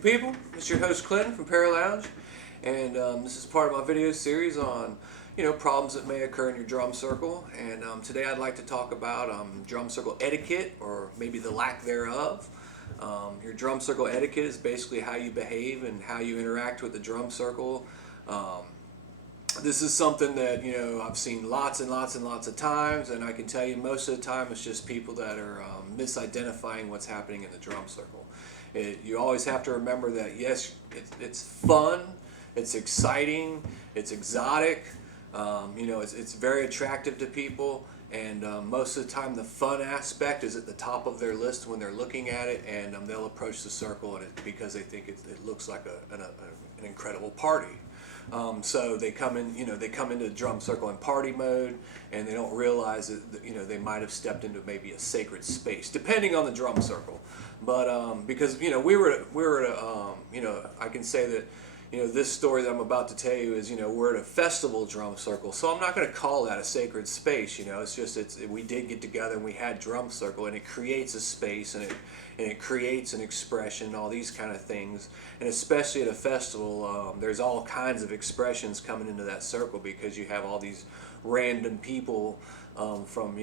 beautiful people. It's your host Clinton from Paralounge, and this is part of my video series on problems that may occur in your drum circle. And today I'd like to talk about drum circle etiquette, or maybe the lack thereof. Your drum circle etiquette is basically how you behave and how you interact with the drum circle. This is something that I've seen lots and lots and lots of times, and I can tell you most of the time it's just people that are misidentifying what's happening in the drum circle. You always have to remember that yes, it's fun, it's exciting, it's exotic, it's very attractive to people, and most of the time the fun aspect is at the top of their list when they're looking at it, and they'll approach the circle because they think it looks like an incredible party. So they come in, they come into the drum circle in party mode, and they don't realize that they might have stepped into maybe a sacred space, depending on the drum circle. But because we were at I can say that this story that I'm about to tell you is we're at a festival drum circle, so I'm not going to call that a sacred space. It's just we did get together and we had drum circle, and it creates a space, and it creates an expression, all these kind of things. And especially at a festival, there's all kinds of expressions coming into that circle because you have all these random people from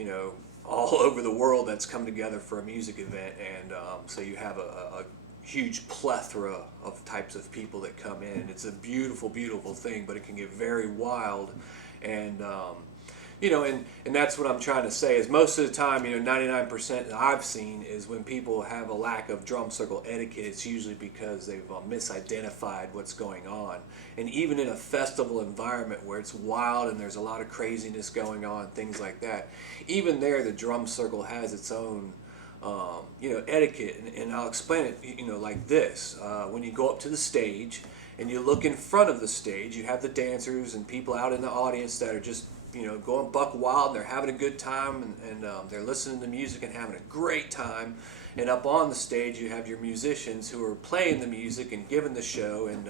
all over the world that's come together for a music event, and so you have a huge plethora of types of people that come in. It's a beautiful, beautiful thing, but it can get very wild, and and that's what I'm trying to say is most of the time, 99% that I've seen is when people have a lack of drum circle etiquette, it's usually because they've misidentified what's going on. And even in a festival environment where it's wild and there's a lot of craziness going on, things like that, even there the drum circle has its own etiquette, and I'll explain it like this. When you go up to the stage and you look in front of the stage, you have the dancers and people out in the audience that are just going buck wild, and they're having a good time, and they're listening to music and having a great time. And up on the stage you have your musicians who are playing the music and giving the show and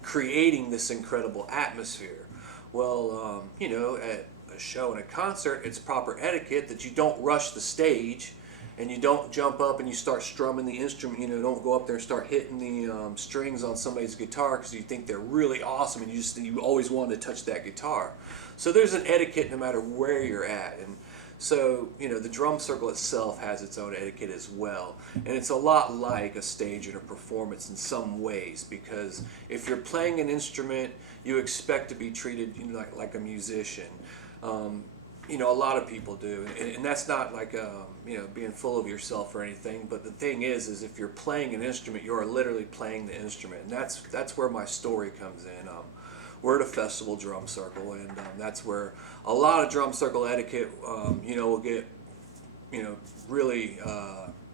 creating this incredible atmosphere. Well, at a show and a concert, it's proper etiquette that you don't rush the stage, and you don't jump up and you start strumming the instrument. Don't go up there and start hitting the strings on somebody's guitar because you think they're really awesome and you always wanted to touch that guitar. So there's an etiquette no matter where you're at. And so the drum circle itself has its own etiquette as well, and it's a lot like a stage and a performance in some ways, because if you're playing an instrument, you expect to be treated like a musician. A lot of people do, and that's not like being full of yourself or anything. But the thing is if you're playing an instrument, you are literally playing the instrument, and that's where my story comes in. We're at a festival drum circle, and that's where a lot of drum circle etiquette, will get, really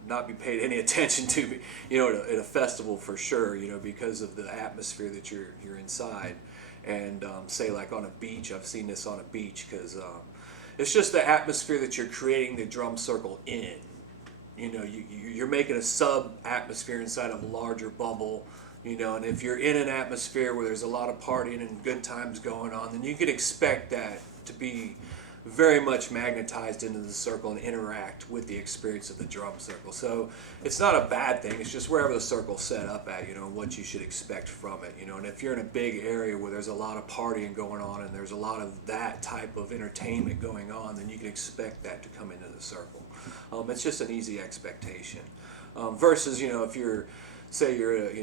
not be paid any attention to, at a festival for sure, because of the atmosphere that you're inside. And say like on a beach, I've seen this on a beach because it's just the atmosphere that you're creating the drum circle in. You're making a sub-atmosphere inside of a larger bubble, and if you're in an atmosphere where there's a lot of partying and good times going on, then you can expect that to be very much magnetized into the circle and interact with the experience of the drum circle. So it's not a bad thing, it's just wherever the circle's set up at, what you should expect from it. And if you're in a big area where there's a lot of partying going on and there's a lot of that type of entertainment going on, then you can expect that to come into the circle. It's just an easy expectation. Versus, if you're, say you're at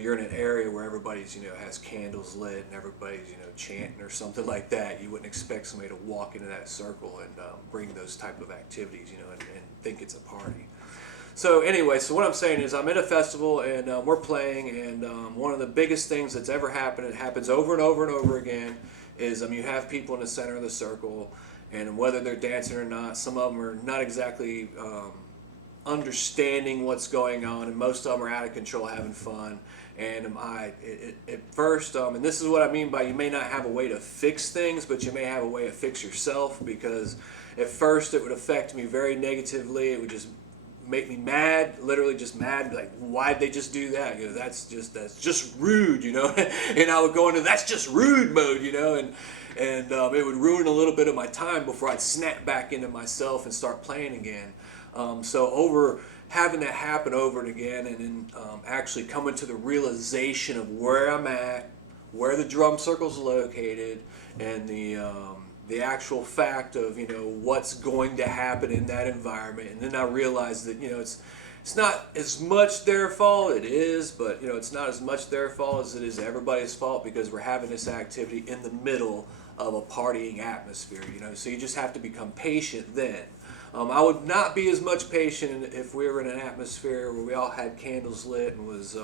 you're in an area where everybody's has candles lit and everybody's chanting or something like that, you wouldn't expect somebody to walk into that circle and bring those type of activities and think it's a party. So anyway, so what I'm saying is I'm at a festival and we're playing, and one of the biggest things that's ever happened, it happens over and over and over again, is you have people in the center of the circle, and whether they're dancing or not, some of them are not exactly understanding what's going on, and most of them are out of control having fun. And at first, and this is what I mean by you may not have a way to fix things, but you may have a way to fix yourself, because at first it would affect me very negatively. It would just make me mad, literally just mad, like why'd they just do that? That's just rude, and I would go into that's just rude mode, and it would ruin a little bit of my time before I'd snap back into myself and start playing again. So over having that happen over and again, and then actually coming to the realization of where I'm at, where the drum circle's located, and the actual fact of, you know, what's going to happen in that environment. And then I realized that, you know, it's not as much their fault. It is, but, you know, it's not as much their fault as it is everybody's fault, because we're having this activity in the middle of a partying atmosphere, you know. So you just have to become patient then. I would not be as much patient if we were in an atmosphere where we all had candles lit and was,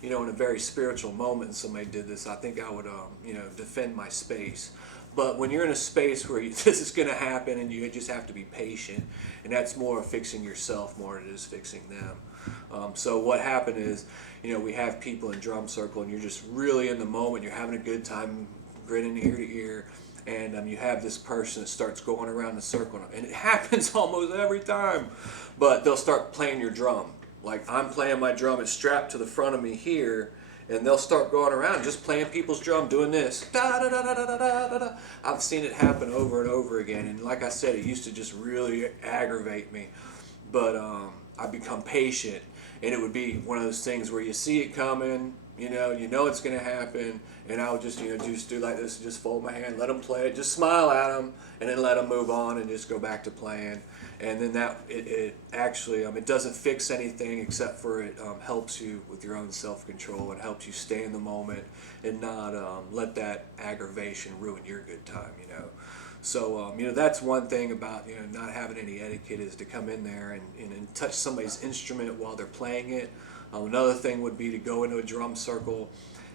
you know, in a very spiritual moment and somebody did this. I think I would, you know, defend my space. But when you're in a space where this is going to happen and you just have to be patient, and that's more fixing yourself more than it is fixing them. So what happened is, you know, we have people in drum circle and you're just really in the moment, you're having a good time, grinning ear to ear, and you have this person that starts going around the circle, and it happens almost every time, but they'll start playing your drum. Like, I'm playing my drum, it's strapped to the front of me here, and they'll start going around just playing people's drum, doing this. Da, da, da, da, da, da, da, da. I've seen it happen over and over again, and like I said, it used to just really aggravate me, but I become patient, and it would be one of those things where you see it coming, you know it's going to happen, and I would just, you know, just do like this, just fold my hand, let them play it, just smile at them, and then let them move on and just go back to playing. And then that, it actually, it doesn't fix anything except for it helps you with your own self-control, and helps you stay in the moment and not let that aggravation ruin your good time, you know. So, you know, that's one thing about, you know, not having any etiquette, is to come in there and touch somebody's instrument while they're playing it. Another thing would be to go into a drum circle,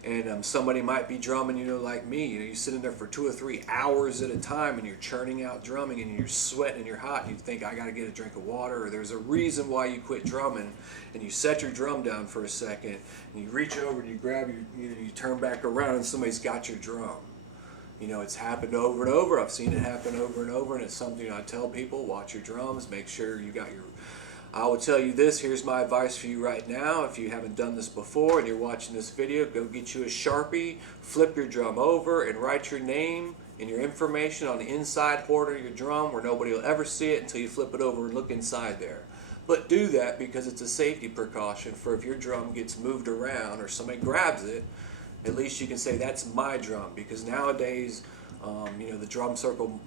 and somebody might be drumming, you know, like me. You know, you sit in there for 2 or 3 hours at a time, and you're churning out drumming, and you're sweating and you're hot, and you think, I got to get a drink of water, or there's a reason why you quit drumming, and you set your drum down for a second, and you reach over and you grab your, you turn back around, and somebody's got your drum. You know, it's happened over and over. I've seen it happen over and over, and it's something I tell people: watch your drums, make sure you got your. I will tell you this, here's my advice for you right now. If you haven't done this before and you're watching this video, go get you a Sharpie, flip your drum over, and write your name and your information on the inside border of your drum, where nobody will ever see it until you flip it over and look inside there. But do that because it's a safety precaution for if your drum gets moved around or somebody grabs it, at least you can say, that's my drum. Because nowadays, you know, the drum circle,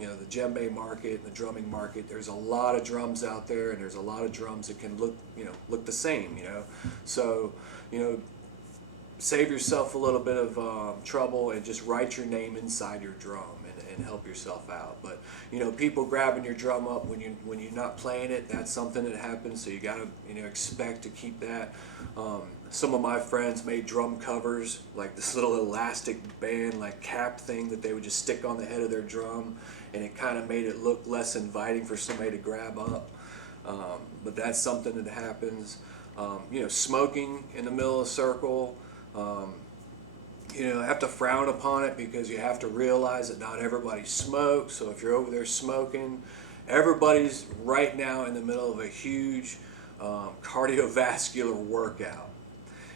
you know, the djembe market and the drumming market, there's a lot of drums out there, and there's a lot of drums that can look, you know, look the same, you know. So, you know, save yourself a little bit of trouble and just write your name inside your drum and help yourself out. But, you know, people grabbing your drum up when you're not playing it, that's something that happens, so you gotta, you know, expect to keep that. Some of my friends made drum covers, like this little elastic band, like cap thing that they would just stick on the head of their drum, and it kind of made it look less inviting for somebody to grab up. But that's something that happens. You know, smoking in the middle of a circle, you know, I have to frown upon it, because you have to realize that not everybody smokes. So if you're over there smoking, everybody's right now in the middle of a huge cardiovascular workout.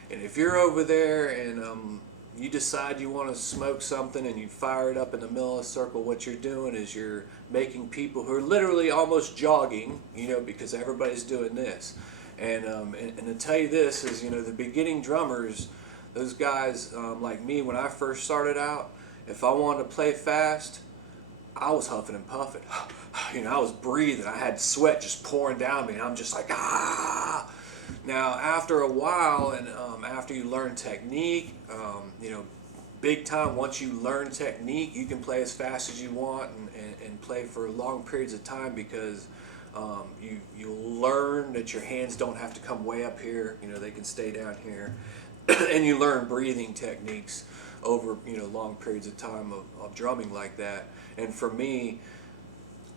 And if you're over there and you decide you want to smoke something and you fire it up in the middle of a circle, what you're doing is you're making people who are literally almost jogging, you know, because everybody's doing this. And to tell you this is, you know, the beginning drummers, those guys like me, when I first started out, if I wanted to play fast, I was huffing and puffing. You know, I was breathing. I had sweat just pouring down me, and I'm just like, ah. Now, after a while, and after you learn technique, you know, big time, once you learn technique, you can play as fast as you want and play for long periods of time, because you'll learn that your hands don't have to come way up here. You know, they can stay down here. And you learn breathing techniques over, you know, long periods of time of drumming like that. And for me,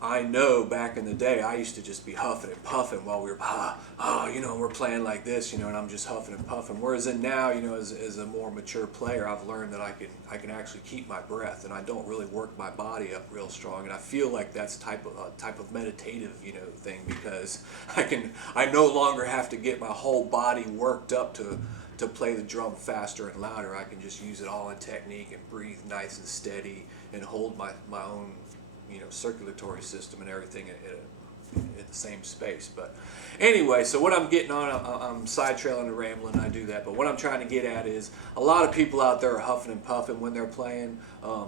I know back in the day, I used to just be huffing and puffing while we were, you know, we're playing like this, you know, and I'm just huffing and puffing. Whereas in now, you know, as a more mature player, I've learned that I can actually keep my breath, and I don't really work my body up real strong. And I feel like that's type of meditative, you know, thing, because I no longer have to get my whole body worked up to play the drum faster and louder. I can just use it all in technique and breathe nice and steady and hold my own, you know, circulatory system and everything at the same space. But anyway, so what I'm getting on, I'm side trailing and rambling, I do that, but what I'm trying to get at is a lot of people out there are huffing and puffing when they're playing.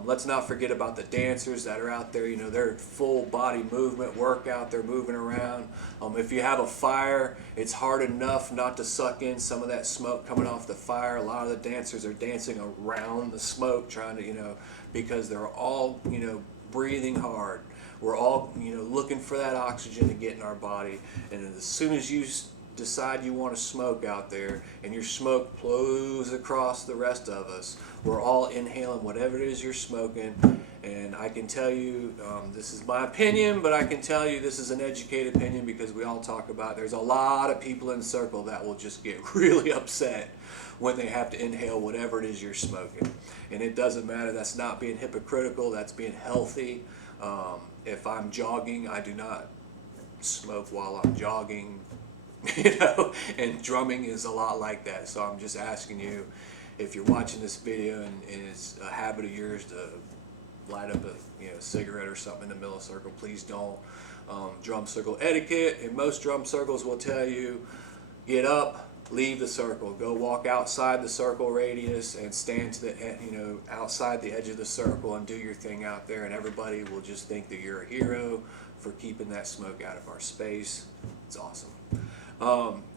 Let's not forget about the dancers that are out there. You know, they're full body movement, workout, they're moving around. If you have a fire, it's hard enough not to suck in some of that smoke coming off the fire. A lot of the dancers are dancing around the smoke, trying to, because they're all, breathing hard. We're all, looking for that oxygen to get in our body, and as soon as you decide you want to smoke out there, and your smoke flows across the rest of us, we're all inhaling whatever it is you're smoking. And I can tell you, this is my opinion, but I can tell you this is an educated opinion because we all talk about there's a lot of people in the circle that will just get really upset when they have to inhale whatever it is you're smoking. And it doesn't matter, that's not being hypocritical, that's being healthy. If I'm jogging, I do not smoke while I'm jogging, and drumming is a lot like that. So I'm just asking you, if you're watching this video and it's a habit of yours to light up a cigarette or something in the middle of the circle, please don't. Drum circle etiquette, and most drum circles will tell you, get up, leave the circle, go walk outside the circle radius and stand to the outside the edge of the circle and do your thing out there, and everybody will just think that you're a hero for keeping that smoke out of our space. It's awesome.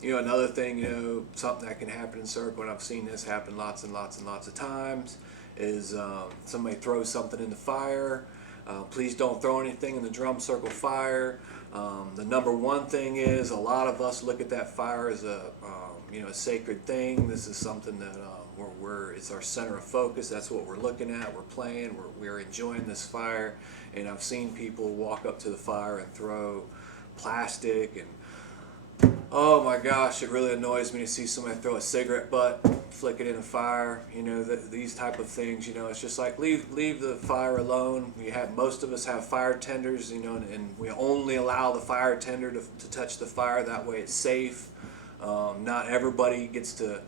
Another thing, something that can happen in circle, and I've seen this happen lots and lots and lots of times, is somebody throws something in the fire. Please don't throw anything in the drum circle fire. The number one thing is, a lot of us look at that fire as a sacred thing. This is something that it's our center of focus. That's what we're looking at. We're playing. We're enjoying this fire. And I've seen people walk up to the fire and throw plastic, and oh my gosh, it really annoys me to see somebody throw a cigarette butt, flick it in a fire. These type of things. It's just like leave the fire alone. Most of us have fire tenders, and we only allow the fire tender to touch the fire. That way, it's safe. Not everybody gets to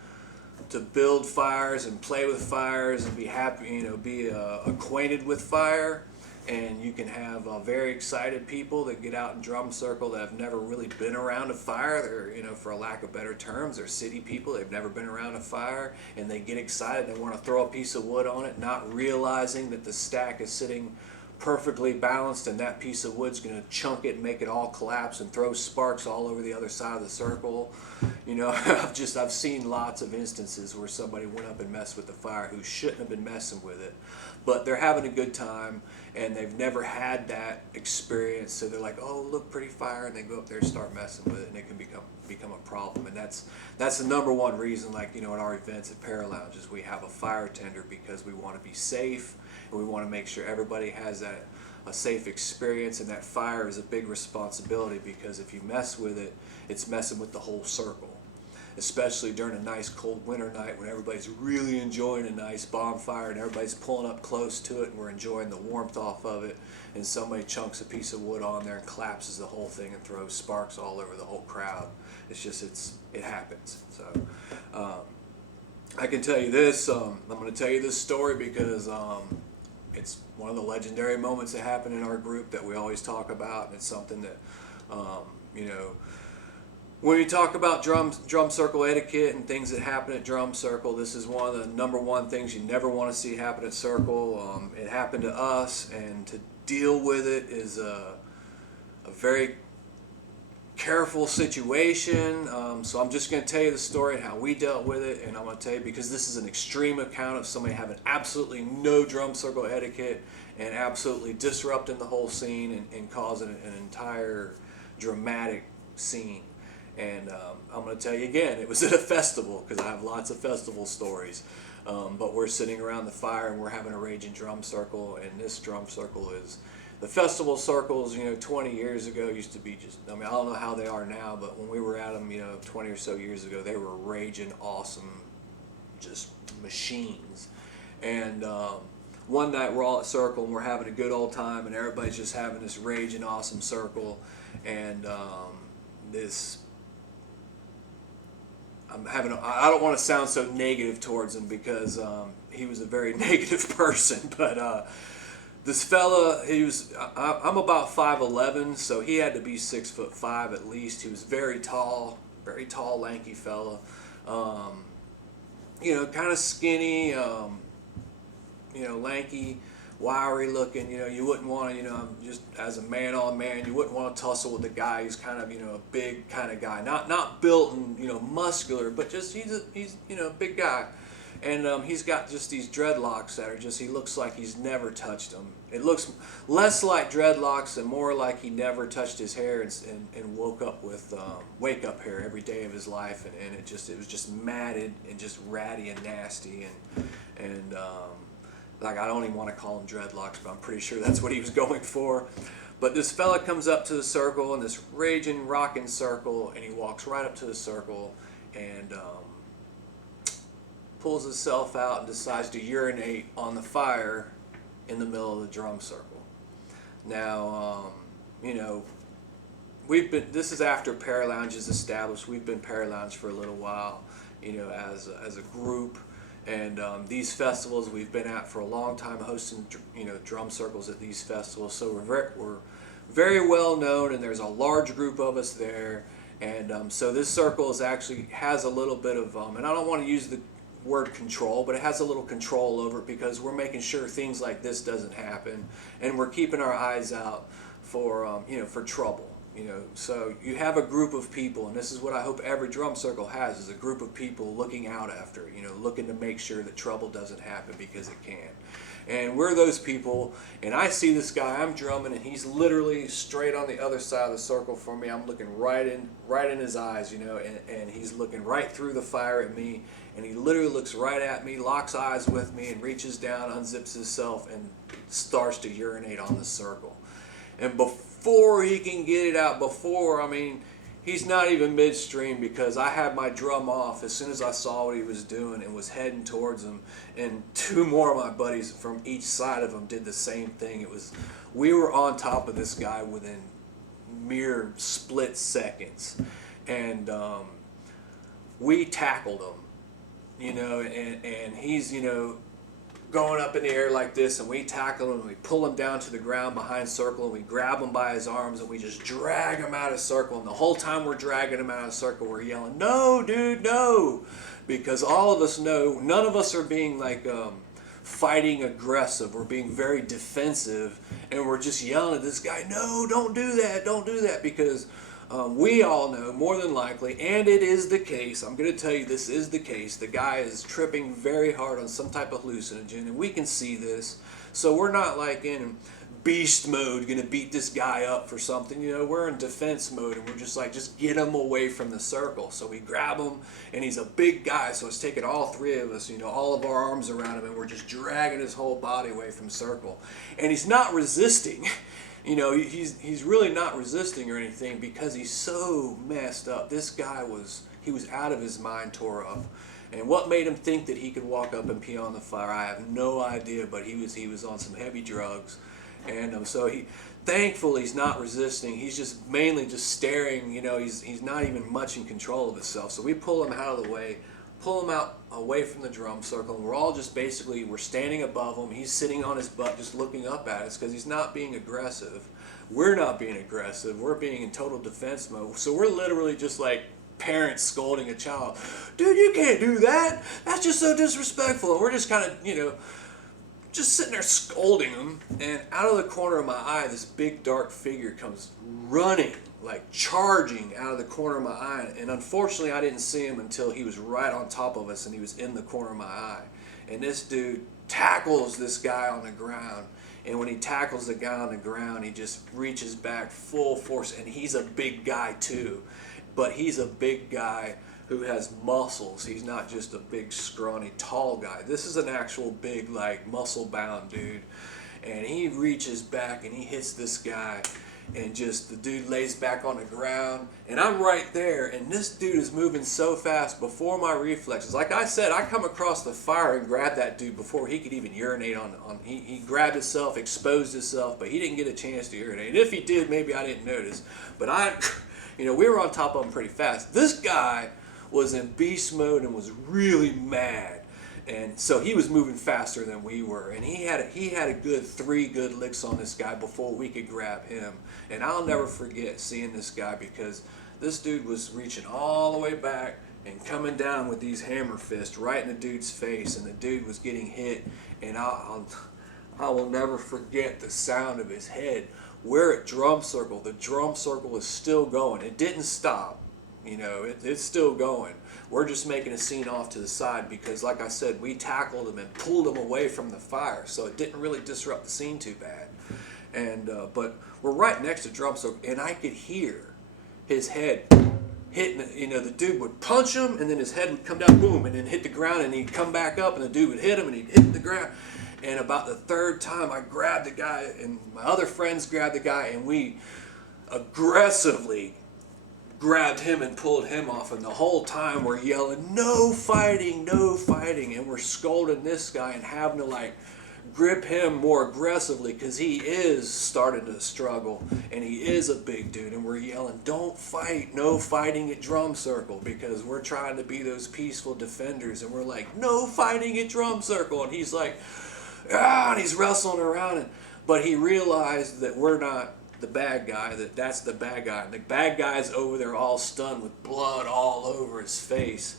build fires and play with fires and be happy, be acquainted with fire. And you can have very excited people that get out in drum circle that have never really been around a fire. They're, for a lack of better terms, they're city people. They've never been around a fire, and they get excited. They want to throw a piece of wood on it, not realizing that the stack is sitting perfectly balanced, and that piece of wood's going to chunk it and make it all collapse and throw sparks all over the other side of the circle. I've seen lots of instances where somebody went up and messed with the fire who shouldn't have been messing with it, but they're having a good time and they've never had that experience, so they're like, oh, look, pretty fire, and they go up there and start messing with it, and it can become a problem. And that's the number one reason, at our events at Paralounge, is we have a fire tender, because we want to be safe and we want to make sure everybody has a safe experience. And that fire is a big responsibility, because if you mess with it, it's messing with the whole circle, especially during a nice cold winter night when everybody's really enjoying a nice bonfire and everybody's pulling up close to it and we're enjoying the warmth off of it, and somebody chunks a piece of wood on there and collapses the whole thing and throws sparks all over the whole crowd. It happens. So I can tell you this, I'm going to tell you this story because it's one of the legendary moments that happen in our group that we always talk about, and it's something that when you talk about drum circle etiquette and things that happen at drum circle, this is one of the number one things you never want to see happen at circle. It happened to us, and to deal with it is a very careful situation. So I'm just going to tell you the story and how we dealt with it, and I'm going to tell you, because this is an extreme account of somebody having absolutely no drum circle etiquette and absolutely disrupting the whole scene and causing an entire dramatic scene. And I'm going to tell you again, it was at a festival, because I have lots of festival stories. But we're sitting around the fire and we're having a raging drum circle, and this drum circle is, the festival circles, 20 years ago used to be just, I don't know how they are now, but when we were at them, 20 or so years ago, they were raging awesome, just machines. And one night we're all at circle and we're having a good old time, and everybody's just having this raging awesome circle, and I don't want to sound so negative towards him, because he was a very negative person, but This fella, I'm about 5'11", so he had to be 6'5" at least. He was very tall, lanky fella. Kind of skinny, lanky, wiry looking. You wouldn't want to, just as a man on man, you wouldn't want to tussle with a guy who's kind of, a big kind of guy. Not built and, muscular, but just he's a big guy. And he's got just these dreadlocks that are just, he looks like he's never touched them. It looks less like dreadlocks and more like he never touched his hair and woke up with wake up hair every day of his life. And it was just matted and just ratty and nasty. And like, I don't even want to call them dreadlocks, but I'm pretty sure that's what he was going for. But this fella comes up to the circle in this raging, rocking circle, and he walks right up to the circle and pulls himself out and decides to urinate on the fire in the middle of the drum circle. Now, this is after Paralounge is established. We've been Paralounge for a little while, as a group. And these festivals we've been at for a long time, hosting, drum circles at these festivals. So we're very well known, and there's a large group of us there. And so this circle has a little bit of, and I don't want to use the word control, but it has a little control over it because we're making sure things like this doesn't happen, and we're keeping our eyes out for for trouble. So you have a group of people, and this is what I hope every drum circle has, is a group of people looking out after, looking to make sure that trouble doesn't happen, because it can. And we're those people, and I see this guy, I'm drumming, and he's literally straight on the other side of the circle from me. I'm looking right in his eyes, and he's looking right through the fire at me, and he literally looks right at me, locks eyes with me, and reaches down, unzips himself, and starts to urinate on the circle. And before he can get it out, he's not even midstream, because I had my drum off as soon as I saw what he was doing and was heading towards him. And two more of my buddies from each side of him did the same thing. We were on top of this guy within mere split seconds. And we tackled him, and he's, going up in the air like this, and we tackle him, and we pull him down to the ground behind circle, and we grab him by his arms, and we just drag him out of circle. And the whole time we're dragging him out of circle, we're yelling, "No, dude, no!" Because all of us know, none of us are being like fighting aggressive. We're being very defensive, and we're just yelling at this guy, "No, don't do that," because we all know, more than likely, and it is the case, I'm going to tell you this is the case, the guy is tripping very hard on some type of hallucinogen, and we can see this. So we're not like in beast mode going to beat this guy up for something. We're in defense mode, and we're just like, just get him away from the circle. So we grab him, and he's a big guy, so it's taking all three of us, all of our arms around him, and we're just dragging his whole body away from circle. And he's not resisting. He's really not resisting or anything, because he's so messed up. This guy was out of his mind, tore up. And what made him think that he could walk up and pee on the fire, I have no idea, but he was on some heavy drugs. And so thankfully he's not resisting. He's just mainly just staring, he's not even much in control of himself. So we pull him out of the way, pull him out away from the drum circle, and we're all just we're standing above him. He's sitting on his butt just looking up at us, because he's not being aggressive. We're not being aggressive. We're being in total defense mode. So we're literally just like parents scolding a child. "Dude, you can't do that. That's just so disrespectful." And we're just kind of, just sitting there scolding him. And out of the corner of my eye, this big dark figure comes running, like charging out of the corner of my eye. And unfortunately, I didn't see him until he was right on top of us, and he was in the corner of my eye. And this dude tackles this guy on the ground. And when he tackles the guy on the ground, he just reaches back full force. And he's a big guy too. But he's a big guy who has muscles. He's not just a big, scrawny, tall guy. This is an actual big, like, muscle-bound dude. And he reaches back and he hits this guy. And just the dude lays back on the ground, and I'm right there, and this dude is moving so fast before my reflexes. Like I said, I come across the fire and grab that dude before he could even urinate on he grabbed himself, exposed himself, but he didn't get a chance to urinate. And if he did, maybe I didn't notice. But we were on top of him pretty fast. This guy was in beast mode and was really mad. And so he was moving faster than we were, and he had a good 3 good licks on this guy before we could grab him. And I'll never forget seeing this guy, because this dude was reaching all the way back and coming down with these hammer fists right in the dude's face, and the dude was getting hit. And I will never forget the sound of his head. We're at drum circle. The drum circle is still going. It didn't stop. You know, it's still going. We're just making a scene off to the side because, like I said, we tackled him and pulled him away from the fire, so it didn't really disrupt the scene too bad. And but we're right next to drum circle, and I could hear his head hitting. You know, the dude would punch him, and then his head would come down, boom, and then hit the ground, and he'd come back up, and the dude would hit him, and he'd hit the ground. And about the 3rd time, I grabbed the guy, and my other friends grabbed the guy, and we aggressively grabbed him and pulled him off. And the whole time we're yelling, "No fighting, no fighting," and we're scolding this guy and having to like grip him more aggressively because he is starting to struggle, and he is a big dude. And we're yelling, "Don't fight, no fighting at drum circle," because we're trying to be those peaceful defenders. And we're like, "No fighting at drum circle," and he's like, "Ah," and he's wrestling around. But he realized that we're not the bad guy, that's the bad guy. And the bad guy's over there all stunned with blood all over his face.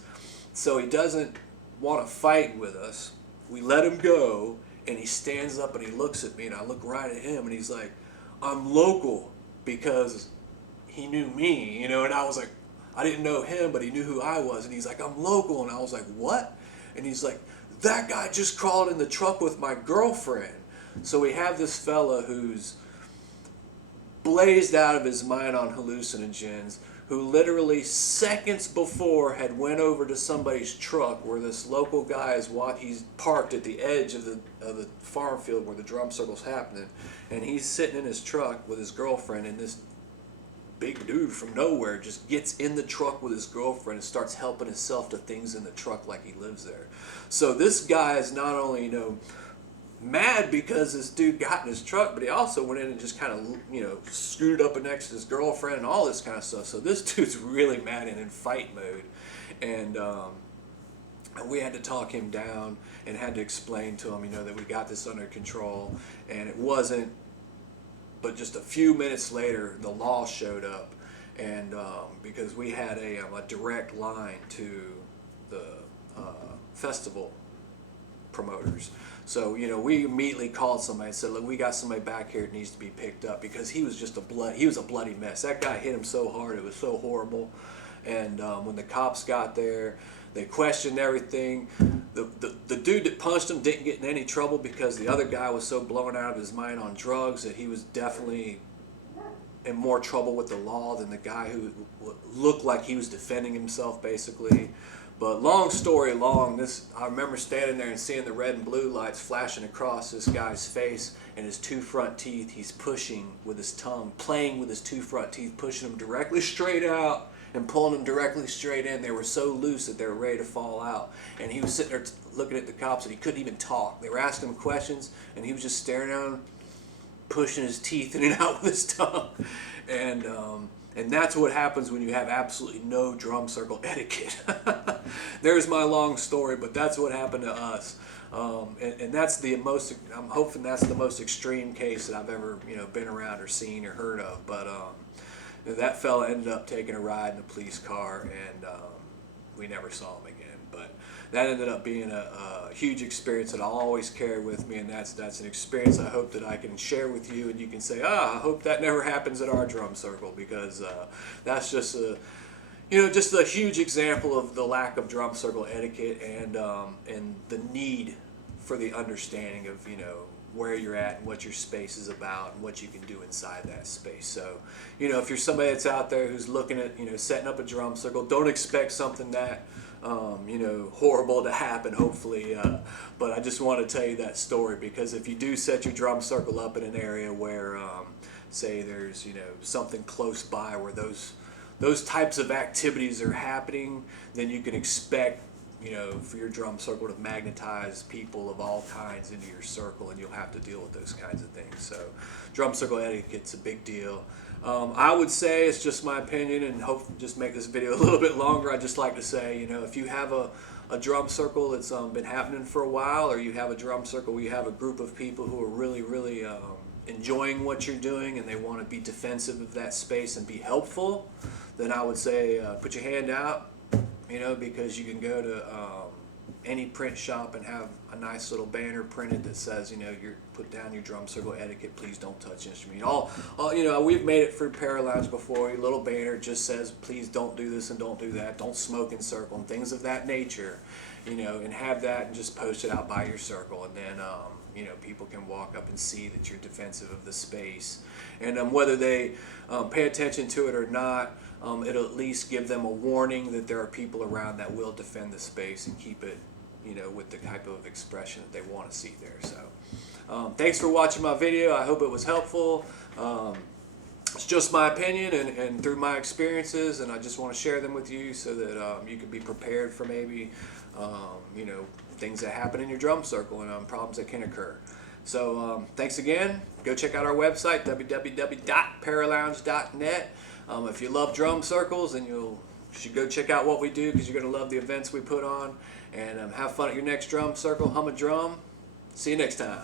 So he doesn't want to fight with us. We let him go, and he stands up and he looks at me, and I look right at him, and he's like, "I'm local," because he knew me, you know. And I was like, I didn't know him, but he knew who I was. And he's like, "I'm local," and I was like, "What?" And he's like, "That guy just crawled in the truck with my girlfriend." So we have this fella who's blazed out of his mind on hallucinogens, who literally seconds before had went over to somebody's truck where this local guy is he's parked at the edge of the farm field where the drum circle's happening, and he's sitting in his truck with his girlfriend, and this big dude from nowhere just gets in the truck with his girlfriend and starts helping himself to things in the truck like he lives there. So this guy is not only, you know, mad because this dude got in his truck, but he also went in and just kind of, you know, scooted up next to his girlfriend and all this kind of stuff. So this dude's really mad and in fight mode. And we had to talk him down and had to explain to him, you know, that we got this under control. And it wasn't, but just a few minutes later, the law showed up. And because we had a direct line to the festival promoters. So, you know, we immediately called somebody and said, "Look, we got somebody back here that needs to be picked up," because he was just a bloody mess. That guy hit him so hard, it was so horrible. And when the cops got there, they questioned everything. The dude that punched him didn't get in any trouble because the other guy was so blown out of his mind on drugs that he was definitely in more trouble with the law than the guy who looked like he was defending himself, basically. But long story long, I remember standing there and seeing the red and blue lights flashing across this guy's face and his 2 front teeth. He's pushing with his tongue, playing with his 2 front teeth, pushing them directly straight out and pulling them directly straight in. They were so loose that they were ready to fall out. And he was sitting there looking at the cops, and he couldn't even talk. They were asking him questions, and he was just staring at them, pushing his teeth in and out with his tongue. And that's what happens when you have absolutely no drum circle etiquette. There's my long story, but that's what happened to us. And that's I'm hoping that's the most extreme case that I've ever, you know, been around or seen or heard of. But that fella ended up taking a ride in a police car, and we never saw him again. But that ended up being a huge experience that I'll always carry with me, and that's an experience I hope that I can share with you, and you can say, I hope that never happens at our drum circle, because that's just a huge example of the lack of drum circle etiquette and the need for the understanding of, you know, where you're at and what your space is about and what you can do inside that space. So, you know, if you're somebody that's out there who's looking at, you know, setting up a drum circle, don't expect something that you know, horrible to happen, hopefully, but I just want to tell you that story, because if you do set your drum circle up in an area where say there's, you know, something close by where those types of activities are happening, then you can expect, you know, for your drum circle to magnetize people of all kinds into your circle, and you'll have to deal with those kinds of things. So drum circle etiquette's a big deal. I would say, it's just my opinion, and hope just make this video a little bit longer, I'd just like to say, you know, if you have a a drum circle that's been happening for a while, or you have a drum circle where you have a group of people who are really enjoying what you're doing and they want to be defensive of that space and be helpful, then I would say put your hand out, because you can go to any print shop and have a nice little banner printed that says, you put down your drum circle etiquette, please don't touch instrument. We've made it for Paralounge before. Your little banner just says, please don't do this and don't do that, don't smoke in circle and things of that nature, and have that and just post it out by your circle, and then people can walk up and see that you're defensive of the space. And whether they pay attention to it or not, it'll at least give them a warning that there are people around that will defend the space and keep it, with the type of expression that they want to see there. So thanks for watching my video. I hope it was helpful. It's just my opinion and through my experiences, and I just want to share them with you so that you can be prepared for maybe things that happen in your drum circle and problems that can occur. So thanks again. Go check out our website, www.paralounge.net. If you love drum circles, then you should go check out what we do, because you're going to love the events we put on. And have fun at your next drum circle. Hum a drum. See you next time.